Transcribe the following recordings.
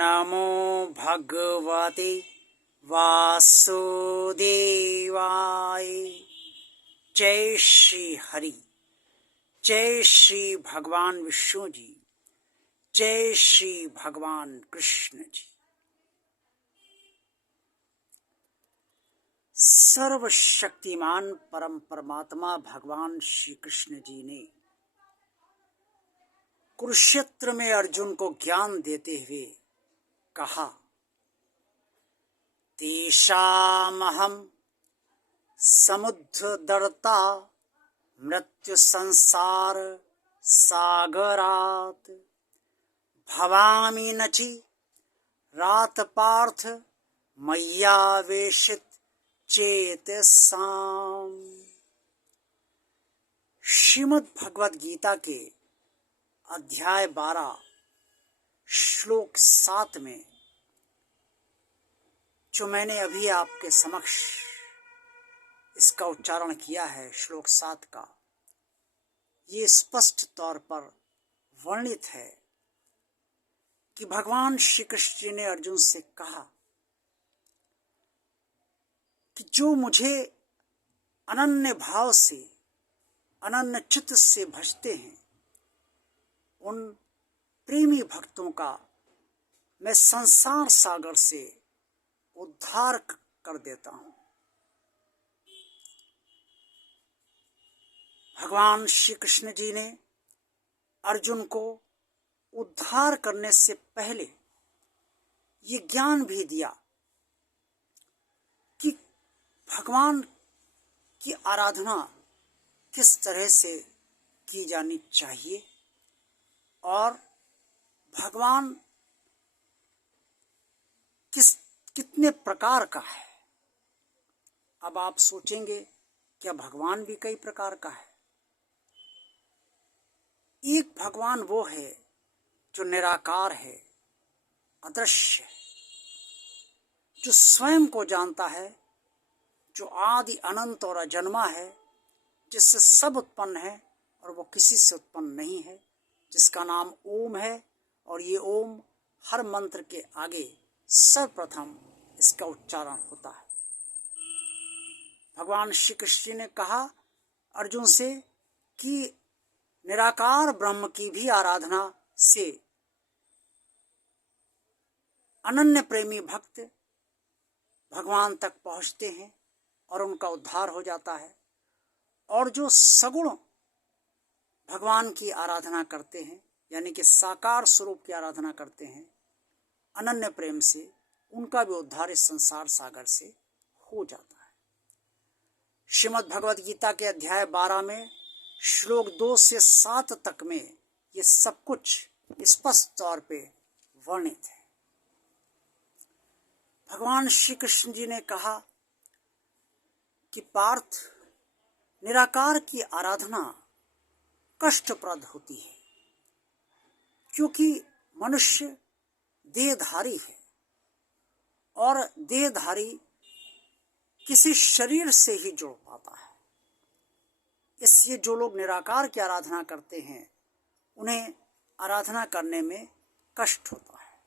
नमो भगवते वासुदेवाय। जय श्री हरि, जय श्री भगवान विष्णु जी, जय श्री भगवान कृष्ण जी। सर्वशक्तिमान परम परमात्मा भगवान श्री कृष्ण जी ने कुरुक्षेत्र में अर्जुन को ज्ञान देते हुए कहा, तेषामहं समुद्धर्ता मृत्यु संसार सागरात् भवामि नचि रात पार्थ मय्यावेशित चेतसाम्। श्रीमद् भगवद गीता के अध्याय 12 श्लोक 7 में जो मैंने अभी आपके समक्ष इसका उच्चारण किया है, श्लोक 7 का, ये स्पष्ट तौर पर वर्णित है कि भगवान श्री कृष्ण जी ने अर्जुन से कहा कि जो मुझे अनन्य भाव से, अनन्य चित्त से भजते हैं, उन प्रेमी भक्तों का मैं संसार सागर से उद्धार कर देता हूं। भगवान श्री कृष्ण जी ने अर्जुन को उद्धार करने से पहले ये ज्ञान भी दिया कि भगवान की आराधना किस तरह से की जानी चाहिए और भगवान कितने प्रकार का है। अब आप सोचेंगे, क्या भगवान भी कई प्रकार का है? एक भगवान वो है जो निराकार है, अदृश्य है, जो स्वयं को जानता है, जो आदि अनंत और अजन्मा है, जिससे सब उत्पन्न है और वो किसी से उत्पन्न नहीं है, जिसका नाम ओम है। और ये ओम हर मंत्र के आगे सर्वप्रथम इसका उच्चारण होता है। भगवान श्री कृष्ण ने कहा अर्जुन से कि निराकार ब्रह्म की भी आराधना से अनन्य प्रेमी भक्त भगवान तक पहुंचते हैं और उनका उद्धार हो जाता है। और जो सगुण भगवान की आराधना करते हैं, यानी कि साकार स्वरूप की आराधना करते हैं अनन्य प्रेम से, उनका भी उद्धार इस संसार सागर से हो जाता है। श्रीमद् भगवद गीता के अध्याय 12 में श्लोक 2 से 7 तक में ये सब कुछ स्पष्ट तौर पे वर्णित है। भगवान श्री कृष्ण जी ने कहा कि पार्थ, निराकार की आराधना कष्टप्रद होती है, क्योंकि मनुष्य देहधारी है और देहधारी किसी शरीर से ही जुड़ पाता है। इसलिए जो लोग निराकार की आराधना करते हैं उन्हें आराधना करने में कष्ट होता है।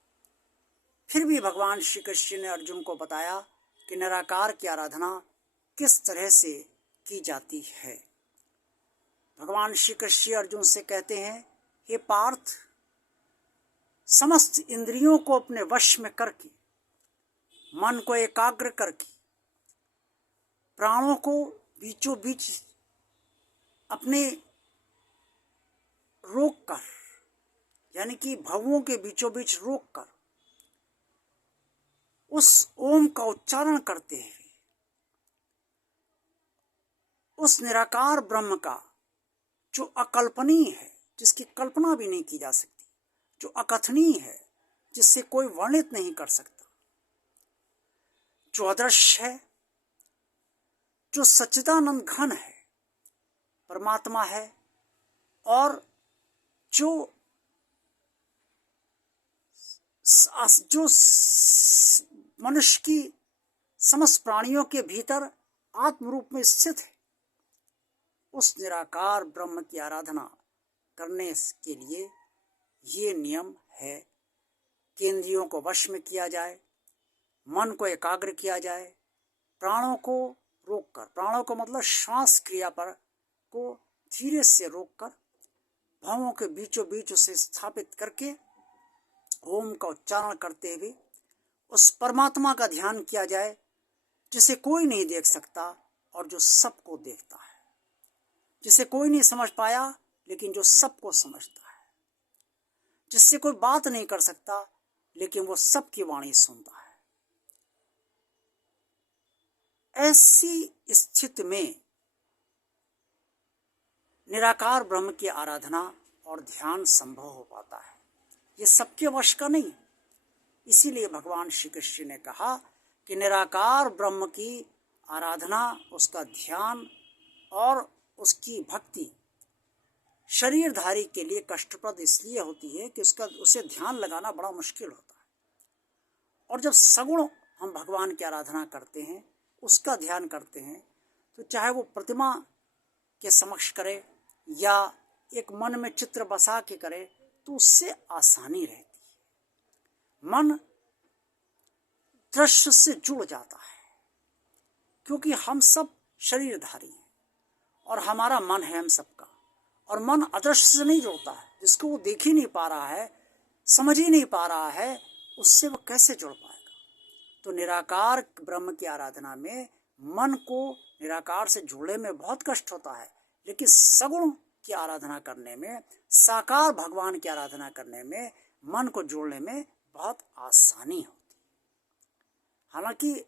फिर भी भगवान श्री कृष्ण ने अर्जुन को बताया कि निराकार की आराधना किस तरह से की जाती है। भगवान श्री कृष्ण अर्जुन से कहते हैं, हे पार्थ, समस्त इंद्रियों को अपने वश में करके, मन को एकाग्र करके, प्राणों को बीचों बीच अपने रोक कर, यानी कि भवों के बीचों बीच रोक कर उस ओम का उच्चारण करते हैं, उस निराकार ब्रह्म का जो अकल्पनीय है, जिसकी कल्पना भी नहीं की जा सकती, जो अकथनीय है, जिससे कोई वर्णित नहीं कर सकता, जो अदृश्य है, जो सच्चिदानंद घन है, परमात्मा है, और जो मनुष्य की समस्त प्राणियों के भीतर आत्म रूप में स्थित है, उस निराकार ब्रह्म की आराधना करने के लिए ये नियम है कि इंद्रियों को वश में किया जाए, मन को एकाग्र किया जाए, प्राणों को रोककर, प्राणों को मतलब श्वास क्रिया पर को धीरे से रोककर भावों के बीचों बीच उसे स्थापित करके ओम का उच्चारण करते हुए उस परमात्मा का ध्यान किया जाए जिसे कोई नहीं देख सकता और जो सबको देखता है, जिसे कोई नहीं समझ पाया लेकिन जो सबको समझता है, जिससे कोई बात नहीं कर सकता लेकिन वो सबकी वाणी सुनता है। ऐसी स्थिति में निराकार ब्रह्म की आराधना और ध्यान संभव हो पाता है। ये सबके वश का नहीं। इसीलिए भगवान श्री कृष्ण ने कहा कि निराकार ब्रह्म की आराधना, उसका ध्यान और उसकी भक्ति शरीरधारी के लिए कष्टप्रद इसलिए होती है कि उसे ध्यान लगाना बड़ा मुश्किल होता है। और जब सगुण हम भगवान की आराधना करते हैं, उसका ध्यान करते हैं, तो चाहे वो प्रतिमा के समक्ष करे या एक मन में चित्र बसा के करे, तो उससे आसानी रहती है। मन दृश्य से जुड़ जाता है, क्योंकि हम सब शरीरधारी हैं और हमारा मन है हम सबका। और मन अदृश्य से नहीं जुड़ता है, जिसको वो देख ही नहीं पा रहा है, समझ ही नहीं पा रहा है, उससे वो कैसे जुड़ पाएगा। तो निराकार ब्रह्म की आराधना में मन को निराकार से जोड़ने में बहुत कष्ट होता है, लेकिन सगुण की आराधना करने में, साकार भगवान की आराधना करने में मन को जोड़ने में बहुत आसानी होती है। हालांकि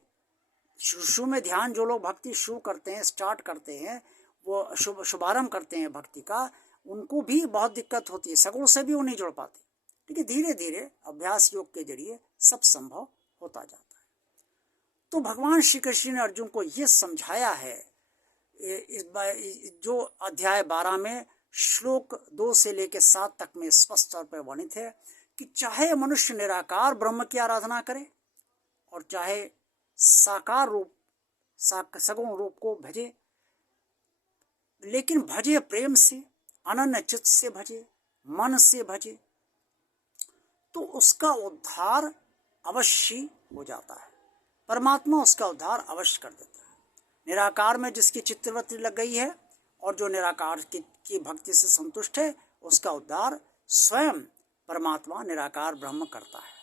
शुरू में ध्यान जो लोग भक्ति शुरू करते हैं, स्टार्ट करते हैं, वो शुभारंभ करते हैं भक्ति का, उनको भी बहुत दिक्कत होती है, सगुण से भी वो नहीं जुड़ पाते। लेकिन धीरे धीरे अभ्यास योग के जरिए सब संभव होता जाता है। तो भगवान श्री कृष्ण ने अर्जुन को ये समझाया है, जो अध्याय 12 में श्लोक 2 से लेकर 7 तक में स्पष्ट तौर पर वर्णित है कि चाहे मनुष्य निराकार ब्रह्म की आराधना करे और चाहे साकार रूप, सगुण रूप को भजे, लेकिन भजे प्रेम से, अनन्य चित्त से भजे, मन से भजे, तो उसका उद्धार अवश्य हो जाता है। परमात्मा उसका उद्धार अवश्य कर देता है। निराकार में जिसकी चित्तवृत्ति लग गई है और जो निराकार की भक्ति से संतुष्ट है, उसका उद्धार स्वयं परमात्मा निराकार ब्रह्म करता है।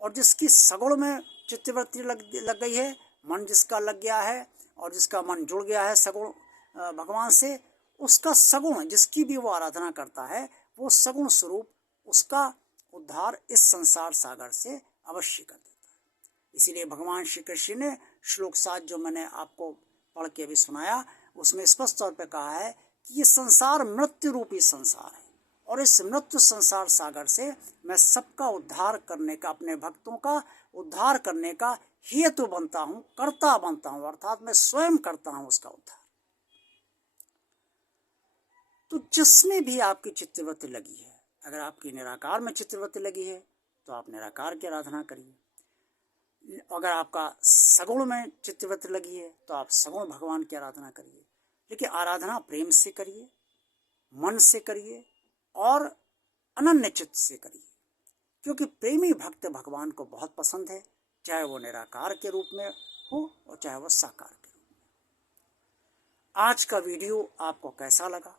और जिसकी सगुण में चित्तवृत्ति लग गई है, मन जिसका लग गया है और जिसका मन जुड़ गया है सगुण भगवान से, उसका सगुण जिसकी भी वो आराधना करता है, वो सगुण स्वरूप उसका उद्धार इस संसार सागर से अवश्य कर देता है। इसीलिए भगवान श्री कृष्ण ने श्लोक 7 जो मैंने आपको पढ़ के अभी सुनाया, उसमें स्पष्ट तौर पर कहा है कि ये संसार मृत्यु रूपी संसार है और इस मृत्यु संसार सागर से मैं सबका उद्धार करने का, अपने भक्तों का उद्धार करने का हेतु बनता हूँ, कर्ता बनता हूँ, अर्थात मैं स्वयं करता हूँ उसका उद्धार। तो जिसमें भी आपकी चित्तवृत्ति लगी है, अगर आपकी निराकार में चित्तवृत्ति लगी है तो आप निराकार की आराधना करिए। अगर आपका सगुण में चित्तवृत्ति लगी है तो आप सगुण भगवान की आराधना करिए। लेकिन आराधना प्रेम से करिए, मन से करिए और अनन्य चित्त से करिए, क्योंकि प्रेमी भक्त भगवान को बहुत पसंद है, चाहे वो निराकार के रूप में हो और चाहे वो साकार के रूप में। आज का वीडियो आपको कैसा लगा?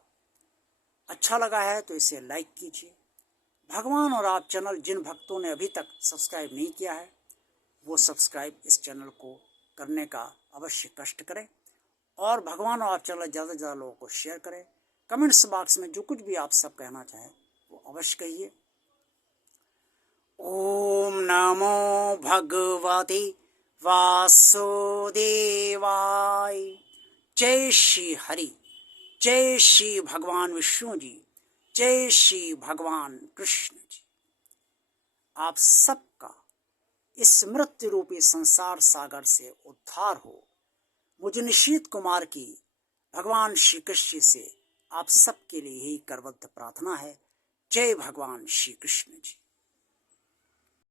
अच्छा लगा है तो इसे लाइक कीजिए। भगवान और आप चैनल जिन भक्तों ने अभी तक सब्सक्राइब नहीं किया है, वो सब्सक्राइब इस चैनल को करने का अवश्य कष्ट करें और भगवान और आप चैनल ज़्यादा से ज़्यादा लोगों को शेयर करें। कमेंट्स बॉक्स में जो कुछ भी आप सब कहना चाहें वो अवश्य कहिए। ओम नमो भगवते वासुदेवाय। जय श्री हरि, जय श्री भगवान विष्णु जी, जय श्री भगवान कृष्ण जी। आप सबका इस मृत्यु रूपी संसार सागर से उद्धार हो, मुझे निशीत कुमार की भगवान श्री कृष्ण से आप सबके लिए ही करबद्ध प्रार्थना है। जय भगवान श्री कृष्ण जी।